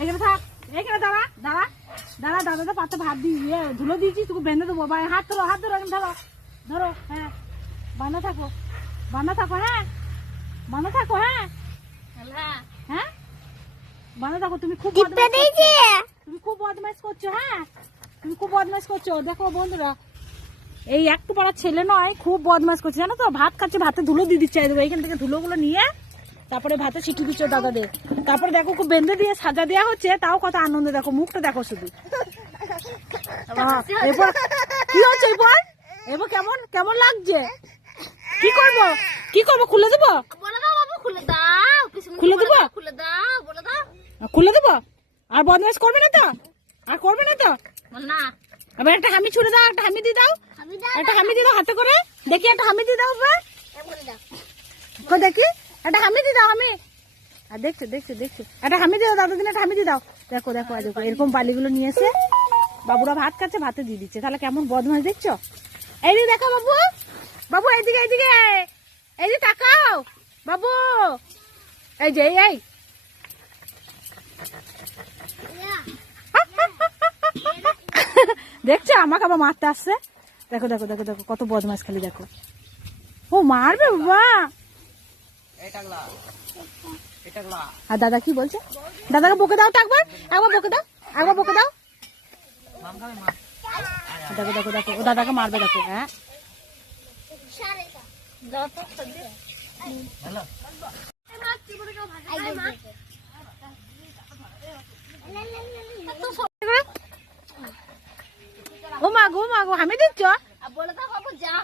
এখানে থাক, এখানে দাঁড়া দাঁড়া দাঁড়া, দাদা তো পাতে ভাত দিয়ে ধুলো দিয়েছি, তোকে বেঁধে দেবো। হাত ধরো, হাত ধরো, এখানে ধরো ধরো। হ্যাঁ বাঁধা থাকো, বাঁধা থাকো। হ্যাঁ বাঁধা থাকো। হ্যাঁ হ্যাঁ বাঁধা থাকো। তুমি খুব তুমি খুব বদমাইশ করছো। হ্যাঁ তুমি খুব বদমাইশ করছো। দেখো বন্ধুরা, এই একটু পাড়ার ছেলে নয়, খুব বদমাইশ করছে জানো তো। ভাত খাচ্ছে, ভাতে ধুলো দিয়ে দিচ্ছে। এইখান থেকে ধুলোগুলো নিয়ে তারপরে ভাতে ছিটিয়ে দিচ্ছে দাদাদের। তারপরে দেখো খুব বেঁধে দিয়ে সাজা দেওয়া হচ্ছে, তাও কত আনন্দ। দেখো মুখটা দেখো শুধু। এরপর কি হচ্ছে? এবার কেমন কেমন লাগছে? কি করবো, কি করবো? খুলে দেবো, খুলে দেবো, খুলে দেবো। আর বদমাইশ করবে না তো? আর করবে না তো? না। আবার একটা হামি ছুড়ে দাও, একটা হামি দিয়ে দাও, একটা হামি দিয়ে দাও হাতে করে। দেখি একটা হামি দিয়ে দাও। দেখি একটা হামি দিয়ে দাও। আমি আর দেখছো দেখছো দেখছো, একটা হামি দিয়ে দাও দাদা দিন, একটা হামি দিয়ে দাও। দেখো দেখো দেখো, এরকম বালিগুলো নিয়ে এসে বাবুরা ভাত খাচ্ছে, ভাতে দিয়ে দিচ্ছে। তাহলে কেমন বদমাইশ দেখছো? এইদিকে দেখো বাবু, বাবু এইদিকে এইদিকে, এই যে তাকাও বাবু, এই যে এই দেখছো আমাকে আবার মারতে আসছে। দেখো দেখো দেখো দেখো কত বদমাইশ খালি। দেখো ও মারবে বাবা। আর দাদা কি বলছে? দাদাকে বকে দাও তো একবার, একবার বকে দাও, একবার বকে দাও। দেখো দেখো দেখো, ও দাদাকে মারবে। দেখো হ্যাঁ ও মা গো, মা গো, হামি দিচ্ছ? বলে দাও বাবু যা।